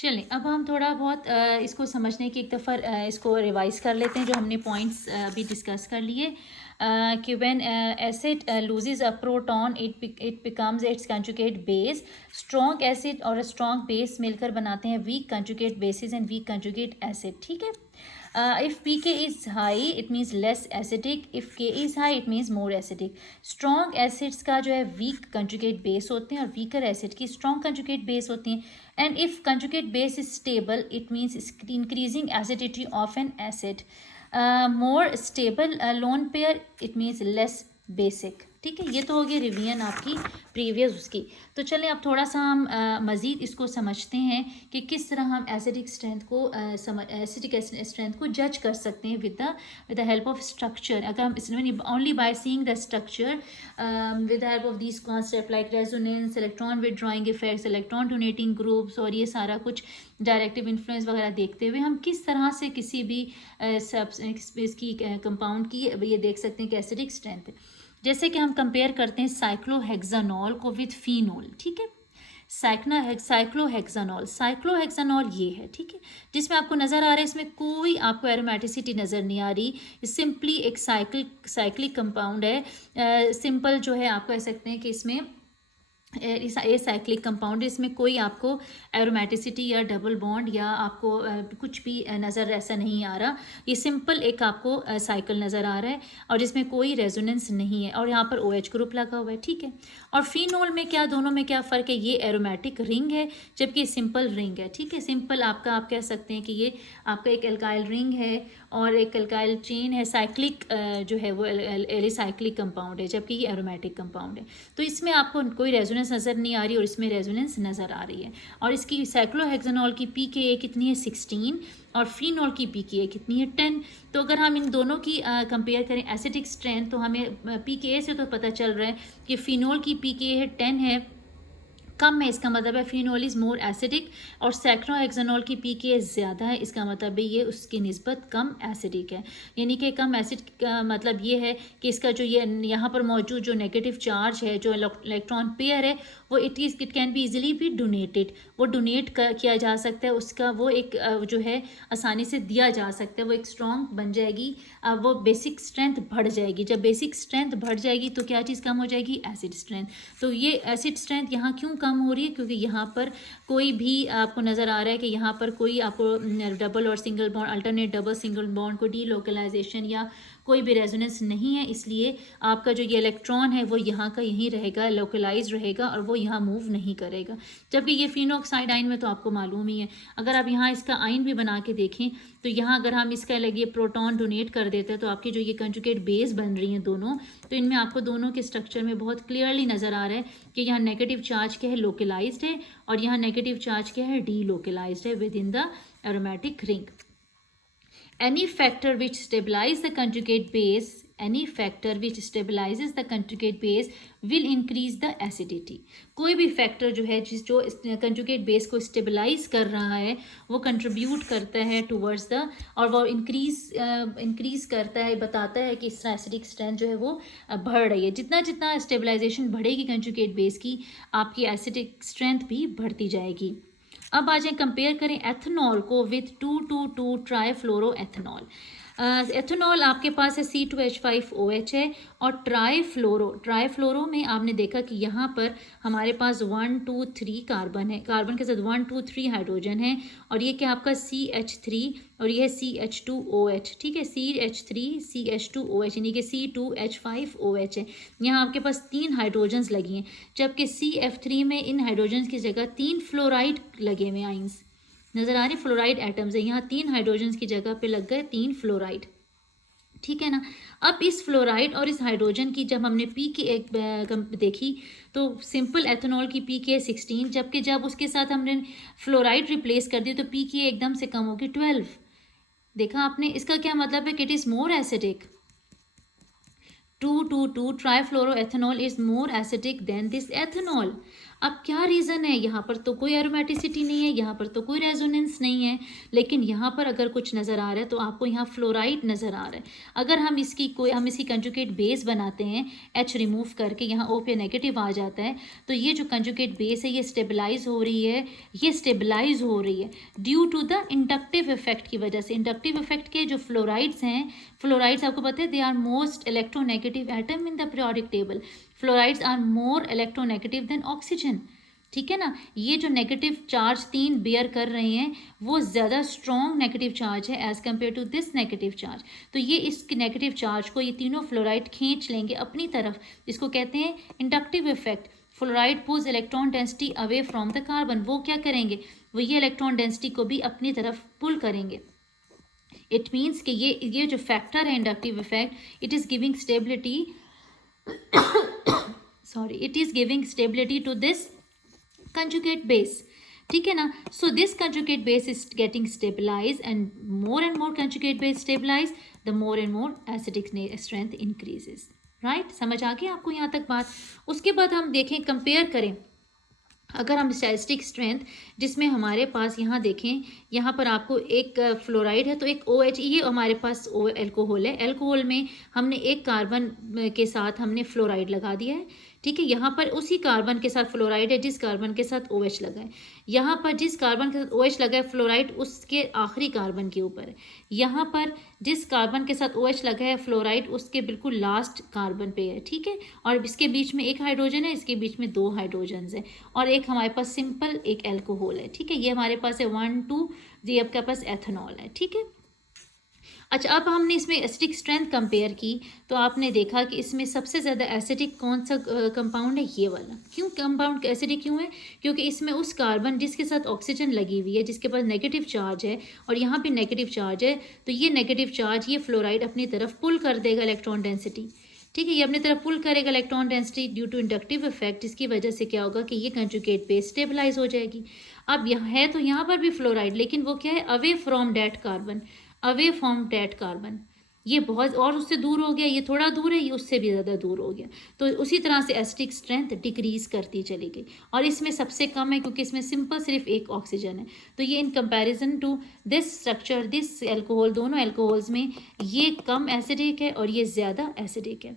चलें, अब हम थोड़ा बहुत इसको समझने की एक दफ़ा इसको रिवाइज़ कर लेते हैं जो हमने पॉइंट्स अभी डिस्कस कर लिए। कि when acid loses a proton it becomes its conjugate base. Strong acid और स्ट्रॉन्ग बेस मिलकर बनाते हैं weak conjugate bases and weak conjugate acid. ठीक है। If pK is high it means less acidic, if K is high it means more acidic। Strong acids का जो है week conjugate base होते हैं और वीकर एसिड की स्ट्रॉन्ग कंजुगेट बेस होती हैं। And if conjugate base is stable it means increasing acidity of N acid. More stable lone pair it means less basic. ठीक है, ये तो हो गई रिवीजन आपकी प्रीवियस उसकी। तो चलें अब थोड़ा सा हम मज़ीद इसको समझते हैं कि किस तरह हम एसिडिक स्ट्रेंथ को एसिडिक स्ट्रेंथ को जज कर सकते हैं with the help of structure. अगर हम only by seeing the structure with the help of this concept like resonance, electron withdrawing effects, electron donating groups और ये सारा कुछ डायरेक्टिव इन्फ्लुएंस वगैरह देखते हुए हम किस तरह से किसी भी इसकी कंपाउंड की ये देख सकते हैं कि एसिडिक स्ट्रेंथ है। जैसे कि हम कंपेयर करते हैं साइक्लोहेक्सानॉल को विद फिनोल। ठीक है, साइक्लोहेक्सानॉल ये है। ठीक है, जिसमें आपको नज़र आ रहा है इसमें कोई आपको एरोमेटिसिटी नज़र नहीं आ रही, सिंपली एक साइक्लिक कंपाउंड है। सिंपल जो है आप कह सकते हैं कि इसमें ये साइक्लिक कंपाउंड है, इसमें कोई आपको एरोमेटिसिटी या डबल बॉन्ड या आपको कुछ भी नज़र ऐसा नहीं आ रहा। ये सिंपल एक आपको साइकिल नज़र आ रहा है और जिसमें कोई रेजोनेंस नहीं है और यहाँ पर OH ग्रुप लगा हुआ है। ठीक है, और फिनोल में क्या, दोनों में क्या फ़र्क है, ये एरोमेटिक रिंग है जबकि सिंपल रिंग है। ठीक है, सिंपल आपका आप कह सकते हैं कि ये आपका एक एल्काइल रिंग है और एक एल्काइल चेन है। साइक्लिक जो है वो एलिसाइक्लिक कंपाउंड है जबकि ये एरोमेटिक कंपाउंड है। तो इसमें आपको कोई रेजोनेंस नज़र नहीं आ रही और इसमें रेजोनेंस नज़र आ रही है। और इसकी साइक्लोहेक्सानॉल की pKa कितनी है 16 और फिनोल की pKa कितनी है 10। तो अगर हम इन दोनों की कंपेयर करें एसिडिक स्ट्रेंथ तो हमें pKa से तो पता चल रहा है कि फिनोल की pKa है 10 है, कम है, इसका मतलब है फिनोल इज़ मोर एसिडिक। और साइक्लोहेक्सानॉल की pKa ज़्यादा है, इसका मतलब है ये उसकी निस्बत कम एसिडिक है। यानी कि कम एसिड का मतलब ये है कि इसका जो ये यहाँ पर मौजूद जो नेगेटिव चार्ज है, जो इलेक्ट्रॉन पेयर है, वो it can be easily B donated. वो डोनेट किया जा सकता है, उसका वो एक जो है आसानी से दिया जा सकता है, वो एक स्ट्रॉन्ग बन जाएगी। वो बेसिक स्ट्रेंथ बढ़ जाएगी। जब बेसिक स्ट्रेंथ बढ़ जाएगी तो क्या चीज़ कम हो जाएगी, एसिड स्ट्रेंथ। तो ये एसिड स्ट्रेंथ यहाँ क्यों कम हो रही है, क्योंकि यहाँ पर कोई भी आपको नज़र आ रहा है कि यहाँ पर कोई आपको डबल और single bond, alternate double single bond को डीलोकलाइजेशन या कोई भी रेजोनेंस नहीं है। इसलिए आपका जो ये इलेक्ट्रॉन है वो यहाँ का यहीं रहेगा, लोकलाइज रहेगा और वो यहाँ मूव नहीं करेगा। जबकि ये फिनोक्साइड आइन में तो आपको मालूम ही है, अगर आप यहाँ इसका आइन भी बना के देखें तो यहाँ अगर हम इसका लगे प्रोटॉन डोनेट कर देते हैं तो आपकी जो ये कंजुगेट बेस बन रही हैं दोनों, तो इनमें आपको दोनों के स्ट्रक्चर में बहुत क्लियरली नज़र आ रहा है कि यहाँ नेगेटिव चार्ज क्या है, लोकलाइज्ड है, और यहाँ नेगेटिव चार्ज क्या है, डी लोकलाइज्ड है with in the aromatic ring. Any factor which stabilizes the conjugate base, any factor which stabilizes the conjugate base will increase the acidity। कोई भी फैक्टर जो है जो कंजुगेट बेस को स्टेबलाइज कर रहा है वो कंट्रीब्यूट करता है टुवर्ड्स द, और वो इंक्रीज करता है, बताता है कि इस एसिडिक स्ट्रेंथ जो है वो बढ़ रही है। जितना जितना स्टेबलाइजेशन बढ़ेगी कंजुगेट बेस की, आपकी एसिडिक स्ट्रेंथ भी बढ़ती जाएगी। अब आ जाए कंपेयर करें एथनॉल को विथ 2,2,2 ट्राईफ्लोरो एथनॉल। एथनॉल आपके पास है C2H5OH है, और ट्राईफ्लोरो में आपने देखा कि यहाँ पर हमारे पास 1 2 3 कार्बन है, कार्बन के साथ 1 2 3 हाइड्रोजन है, और ये क्या आपका CH3 और ये है CH2OH। ठीक है, CH3 CH2OH यानी कि C2H5OH है। यहाँ आपके पास 3 हाइड्रोजन्स लगी हैं, जबकि CF3 में इन हाइड्रोजन्स की जगह 3 फ्लोराइड लगे हुए आइंस नज़र आ रही, फ्लोराइड एटम्स है। यहाँ 3 हाइड्रोजन्स की जगह पे लग गए 3 फ्लोराइड। ठीक है ना। अब इस फ्लोराइड और इस हाइड्रोजन की जब हमने pKa देखी तो सिंपल एथेनॉल की pKa 16, जबकि जब उसके साथ हमने फ्लोराइड रिप्लेस कर दी तो pKa एकदम से कम होगी 12। देखा आपने, इसका क्या मतलब है कि it is more acidic. 2,2,2 trifluoroethanol is more acidic than this ethanol. अब क्या रीज़न है, यहाँ पर तो कोई एरोमेटिसिटी नहीं है, यहाँ पर तो कोई रेजोनेंस नहीं है, लेकिन यहाँ पर अगर कुछ नज़र आ रहा है तो आपको यहाँ फ्लोराइड नज़र आ रहा है। अगर हम इसकी कंजुगेट बेस बनाते हैं, H रिमूव करके यहाँ O पे नेगेटिव आ जाता है, तो ये जो कंजुगेट बेस है ये स्टेबलाइज हो रही है, ये स्टेबलाइज हो रही है due to the inductive effect की वजह से। इंडक्टिव इफेक्ट के जो फ्लोराइड्स हैं, फ्लोराइड्स आपको पता है they are most electronegative atom in the periodic table. Fluorides are more electronegative than oxygen, ठीक है ना। ये जो नेगेटिव चार्ज 3 बेयर कर रहे हैं वो ज़्यादा स्ट्रॉन्ग नेगेटिव चार्ज है as compare to this negative charge. तो ये इस नेगेटिव चार्ज को ये तीनों फ्लोराइड खींच लेंगे अपनी तरफ, इसको कहते हैं inductive effect. Fluoride pulls electron density away from the carbon, वो क्या करेंगे, वो ये इलेक्ट्रॉन डेंसिटी को भी अपनी तरफ पुल करेंगे। इट मीन्स कि ये जो फैक्टर है inductive effect, it is giving stability it is giving stability to this conjugate base, ठीक है ना। so this conjugate base is getting stabilized and more conjugate base stabilize, the more and more acidic strength increases, right। समझ आ गया आपको यहाँ तक बात। उसके बाद हम देखें, कंपेयर करें, अगर हम स्टैटिस्टिक स्ट्रेंथ जिसमें हमारे पास यहाँ देखें, यहाँ पर आपको एक फ्लोराइड है तो एक OH, ये हमारे पास एल्कोहल है, एल्कोहल में हमने एक कार्बन के साथ हमने फ्लोराइड लगा दिया है, ठीक है। यहाँ पर उसी कार्बन के साथ फ्लोराइड है जिस कार्बन के साथ OH लगा है, यहाँ पर जिस कार्बन के साथ OH लगा है फ्लोराइड उसके आखिरी कार्बन के ऊपर है, यहाँ पर जिस कार्बन के साथ OH लगा है फ्लोराइड उसके बिल्कुल लास्ट कार्बन पे है, ठीक है। और इसके बीच में एक हाइड्रोजन है, इसके बीच में 2 हाइड्रोजन है, और एक हमारे पास सिंपल एक एल्कोहल है, ठीक है। ये हमारे पास है 1 2, ये आपके पास एथेनॉल है, ठीक है। अच्छा, अब हमने इसमें एसिडिक स्ट्रेंथ कंपेयर की तो आपने देखा कि इसमें सबसे ज़्यादा एसिडिक कौन सा कंपाउंड है, ये वाला। क्यों कंपाउंड एसिडिक क्यों है, क्योंकि इसमें उस कार्बन जिसके साथ ऑक्सीजन लगी हुई है, जिसके पास नेगेटिव चार्ज है और यहाँ पे नेगेटिव चार्ज है, तो ये नेगेटिव चार्ज ये फ्लोराइड अपनी तरफ पुल कर देगा इलेक्ट्रॉन डेंसिटी, ठीक है। ये अपनी तरफ पुल करेगा electron density due to inductive effect, जिसकी वजह से क्या होगा कि ये कंजुगेट बेस स्टेबलाइज हो जाएगी। अब यहाँ है तो यहाँ पर भी फ्लोराइड, लेकिन वो क्या है, away from that carbon, away from that carbon, ये बहुत और उससे दूर हो गया, ये थोड़ा दूर है, ये उससे भी ज़्यादा दूर हो गया। तो उसी तरह से एसिडिक स्ट्रेंथ डिक्रीज करती चली गई, और इसमें सबसे कम है क्योंकि इसमें सिंपल सिर्फ एक ऑक्सीजन है। तो ये in comparison to this structure, this alcohol, दोनों एल्कोहल्स में ये कम एसिडिक है और ये ज़्यादा एसिडिक है।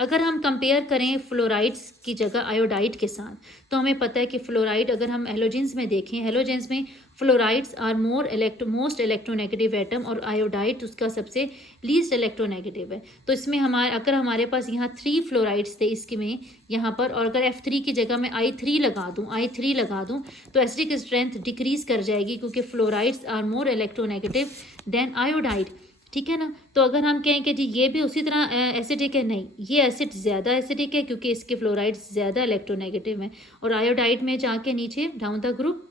अगर हम कंपेयर करें फ्लोराइड्स की जगह आयोडाइड के साथ, तो हमें पता है कि फ्लोराइड अगर हम हेलोजेंस में देखें, हेलोजेंस में fluorides are most electronegative atom, और आयोडाइड उसका सबसे लीस्ट इलेक्ट्रोनेगेटिव है। तो इसमें अगर हमारे पास यहाँ 3 फ्लोराइड्स थे इसके में यहाँ पर, और अगर F3 की जगह मैं I3 लगा दूँ तो एसिडिक स्ट्रेंथ डिक्रीज कर जाएगी, क्योंकि fluorides are more electronegative than iodide, ठीक है ना। तो अगर हम कहें कि जी ये भी उसी तरह एसिडिक है, नहीं, ये एसिड ज़्यादा एसिडिक है क्योंकि इसके फ्लोराइड्स ज़्यादा इलेक्ट्रोनेगेटिव हैं, और आयोडाइड में जाके नीचे down the group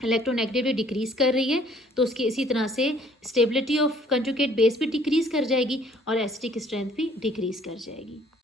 electronegativity decrease कर रही है, तो उसकी इसी तरह से स्टेबिलिटी ऑफ कंजुगेट बेस भी डिक्रीज कर जाएगी और एसिडिक स्ट्रेंथ भी डिक्रीज कर जाएगी।